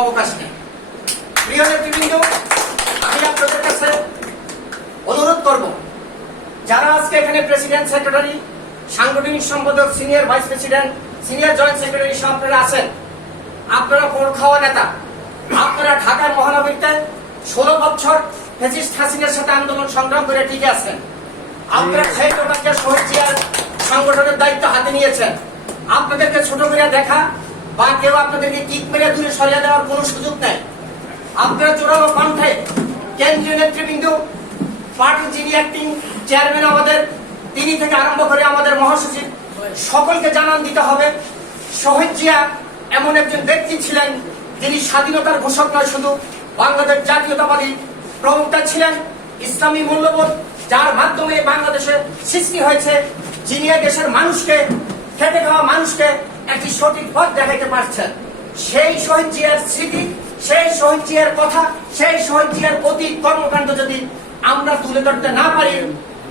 অবকাশ নেই। প্রিয় নেতৃবৃন্দ, আমি আপনাদের কাছে অনুরোধ করব, যারা আজকে এখানে প্রেসিডেন্ট, সেক্রেটারি, সাংগঠনিক সম্পাদক, senior vice president, senior joint secretary সহ আপনারা আছেন, আপনারা কোন খাওয়া নেতা, আপনারা ঢাকার মহানগরীতে 16 বছর ফ্যাসিস্ট হাসিনার সাথে আন্দোলন সংগ্রাম করে টিকে আছেন। আপনারা সেই টোটাকে শহীদ জিয়ার সংগঠনের দায়িত্ব হাতে নিয়েছেন। আপনাদেরকে ছোট করে দেখা বা কেউ আপনাদেরকে কিক মেরে দূরে সরিয়ে দেওয়ার কোনো সুযোগ নেই। আপনারা জোরালো কণ্ঠে কেন্দ্রীয় নেতৃবৃন্দ, পার্টির যিনি অ্যাক্টিং চেয়ারম্যান আমাদের, তিনি থেকে আরম্ভ করে আমাদের মহাসচিব, সকলকে জানান দিতে হবে, শহীদ জিয়া এমন একজন ব্যক্তি ছিলেন যিনি স্বাধীনতার ঘোষক নয়, শুধু বাংলাদেশ জাতীয়তাবাদী প্রবক্তা ছিলেন। ইসলামী মূল্যবোধ যার মাধ্যমে বাংলাদেশে সৃষ্টি হয়েছে, যিনি দেশের মানুষকে, খেটে খাওয়া মানুষকে একটি সঠিক পথ দেখাইতে পারছেন। সেই শহীদ জিয়ার স্মৃতি, সেই শহীদ জিয়ার কথা, সেই শহীদ জিয়ার অতীত কর্মকাণ্ড যদি আমরা তুলে ধরতে না পারি,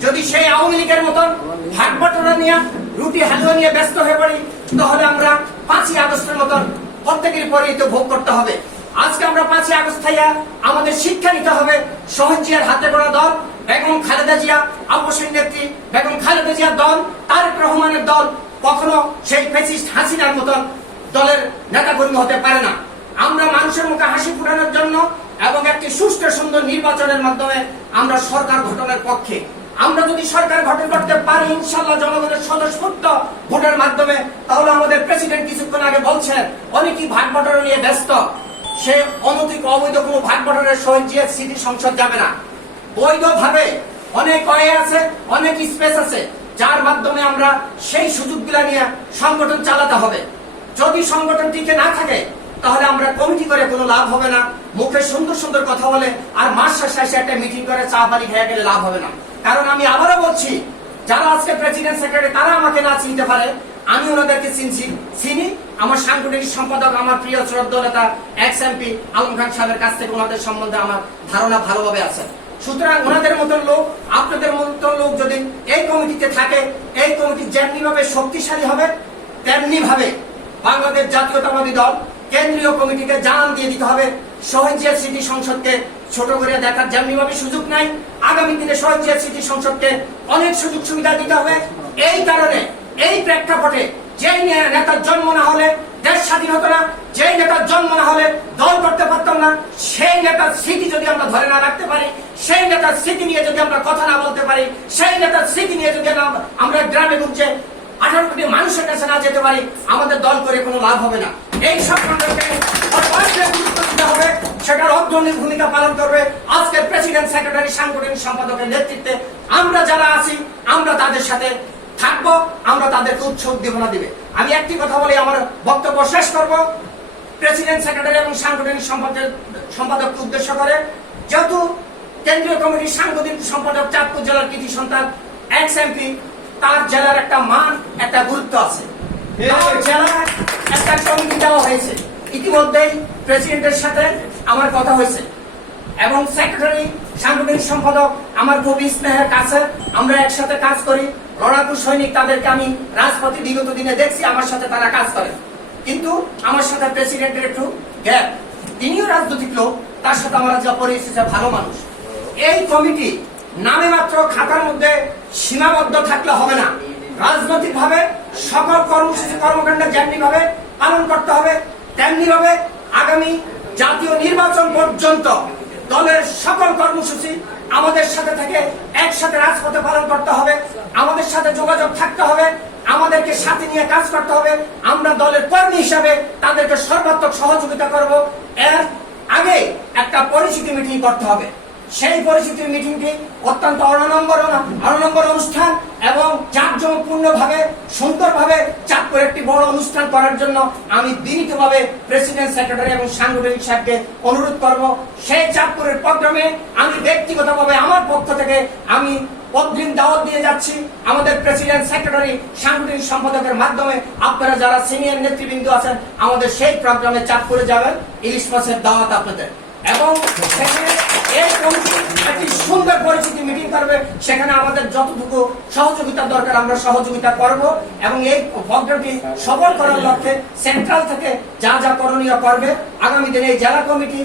যদি সেই আওয়ামী লীগের মতন ভাগ বাটোয়ারা নিয়ে, রুটি হালুয়া নিয়ে ব্যস্ত হয়ে পড়ি, তাহলে আমরা 5ই আগস্টের মতন প্রত্যেকের পরিণত ভোগ করতে হবে। আজকে আমরা 5ই আগস্ট থেকে আমাদের শিক্ষা নিতে হবে। শহীদ জিয়ার হাতে গড়া দল বেগম খালেদা জিয়া, আপসের নেত্রী বেগম খালেদা জিয়ার দল, তারেক রহমানের দল কখনো সেই ফ্যাসিস্ট হাসিনার মতন দলের নেতাকর্মী হতে পারে না। আমরা মানুষের মুখে হাসি ফুটানোর জন্য এবং একটি সুষ্ঠু সুন্দর নির্বাচনের মাধ্যমে আমরা সরকার গঠনের পক্ষে। আমরা যদি সরকার গঠন করতে পারি ইনশাআল্লাহ জনগণের স্বতঃস্ফূর্ত ভোটের মাধ্যমে, তাহলে আমাদের প্রেসিডেন্ট কিছুক্ষণ আগে বলছেন অনেকেই ভাগ বাটোয়ারা নিয়ে ব্যস্ত। সে অনৈতিক অবৈধ কোনো ভাগ বাটোয়ারার শহীদ জিয়ার স্মৃতি সংসদ যাবে না। বৈধভাবে অনেক ওয়ে আছে, অনেক স্পেস আছে, যার মাধ্যমে আমরা সেই সুযোগগুলা নিয়ে সংগঠন চালাতে হবে। যদি সংগঠন টিকে না থাকে, তাহলে আমরা কমিটি করে কোনো লাভ হবে না। মুখে সুন্দর সুন্দর কথা বলে আর মাস শেষে একটা মিটিং করে চা পানি খেয়ে গেলে লাভ হবে না। কারণ আমি আবারও বলছি, যারা আজকে প্রেসিডেন্ট, সেক্রেটারি, তারা আমাকে না চিনতে পারে, আমি ওনাদেরকে চিনি। আমার সাংগঠনিক সম্পাদক, আমার প্রিয় শ্রদ্ধেয় নেতা এক্স এমপি আলম খান সাহেবের কাছ থেকে ওনাদের সম্বন্ধে আমার ধারণা ভালোভাবে আছে। সুতরাং ওনাদের মতন লোক, আপনাদের মতন লোক যদি এই কমিটিতে থাকে, এই কমিটি যেমনি ভাবে শক্তিশালী হবে, তেমনি ভাবে বাংলাদেশ জাতীয়তাবাদী দল কেন্দ্রীয় কমিটিকে জানান দিয়ে দিতে হবে। শহীদ জিয়া স্মৃতি সংসদকে ছোট করে দেখার যেমনি ভাবে সুযোগ নাই, আগামী দিনে শহীদ জিয়া স্মৃতি সংসদকে অনেক সুযোগ সুবিধা দিতে হবে। এই কারণে, এই প্রেক্ষাপটে, যেই নেতার জন্ম না হলে দেশ স্বাধীন হতো না, যেই নেতার জন্ম না হলে দল করতে পারতাম না, সেই নেতার স্মৃতি যদি আমরা ধরে না রাখতে পারি, সেই নেতার স্মৃতি নিয়ে যদি আমরা কথা না বলতে পারি, সেই নেতার স্মৃতি নিয়ে যদি আমরা গ্রামে ঘুরছে 18 কোটি মানুষের কাছে না যেতে পারি, আমাদের দল করে কোনো লাভ হবে না। এই সব গুরুত্ব দিতে হবে, সেটার অগ্রণী ভূমিকা পালন করবে আজকের প্রেসিডেন্ট, সেক্রেটারি, সাংগঠনিক সম্পাদকের নেতৃত্বে আমরা যারা আছি, আমরা তাদের সাথে থাকবো, আমরা তাদেরকে উৎসাহ উদ্দীপনা দিবে। আমি একটি কথা বলে আমার বক্তব্য শেষ করব। প্রেসিডেন্ট, সেক্রেটারি এবং সাংগঠনিক সম্পাদককে উদ্দেশ্য করে, যেহেতু কেন্দ্রীয় কমিটির সাংগঠনিক সম্পাদক চাঁদপুর জেলার কৃতি সন্তান এক্স এমপি, তার জেলার একটা মান, একটা গুরুত্ব আছে। জেলার একটা কমিটি দেওয়া হয়েছে, ইতিমধ্যেই প্রেসিডেন্টের সাথে আমার কথা হয়েছে এবং সেক্রেটারি, সাংগঠনিক সম্পাদক আমার খুব স্নেহের কাছে, আমরা একসাথে কাজ করি, লড়াকু সৈনিক। তাদেরকে আমি রাজপথে বিগত দিনে দেখছি, আমার সাথে তারা কাজ করে। কিন্তু আমার সাথে প্রেসিডেন্টের একটু গ্যাপ, তিনিও রাজনৈতিক লোক, তার সাথে আমার যা পরিচিত ভালো মানুষ। এই কমিটি নামে মাত্র খাতার মধ্যে সীমাবদ্ধ থাকলে হবে না, রাজনৈতিক ভাবে সকল কর্মসূচি, কর্মকাণ্ড যেমনি ভাবে পালন করতে হবে, তেমনি ভাবে আগামী জাতীয় নির্বাচন পর্যন্ত দলের সকল কর্মসূচি আমাদের সাথে থেকে একসাথে রাজপথে পালন করতে হবে। আমাদের সাথে যোগাযোগ থাকতে হবে, আমাদেরকে সাথে নিয়ে কাজ করতে হবে। আমরা দলের কর্মী হিসাবে তাদেরকে সর্বাত্মক সহযোগিতা করব। এর আগে একটা পরিচিতি মিটিং করতে হবে। সেই পরিচিতির মিটিংটি অত্যন্ত অনম্বর অনুষ্ঠান এবং জাঁকজমকপূর্ণ ভাবে, সুন্দরভাবে চাঁদপুরে একটি বড় অনুষ্ঠান করার জন্য আমি বিনীতভাবে প্রেসিডেন্ট, সেক্রেটারি এবং সাংগঠনিক সাহেবকে অনুরোধ করব। সেই চাঁদপুরের প্রোগ্রামে আমি ব্যক্তিগতভাবে আমার পক্ষ থেকে আমি অগ্রিম দাওয়াত দিয়ে যাচ্ছি। আমাদের প্রেসিডেন্ট, সেক্রেটারি, সাংগঠনিক সম্পাদকের মাধ্যমে আপনারা যারা সিনিয়র নেতৃবৃন্দ আছেন, আমাদের সেই প্রোগ্রামে চাঁদপুরে যাবেন। ইলিশ মাছের দাওয়াত আপনাদের। এবং সেখানে এই কমিটি একটি সুন্দর পরিচিতি মিটিং করবে, সেখানে আমাদের যতটুকু সহযোগিতা দরকার আমরা সহযোগিতা করব এবং এই প্রোগ্রামটি সফল করার লক্ষ্যে সেন্ট্রাল থেকে যা যা করণীয় করবে আগামী দিনে এই জেলা কমিটি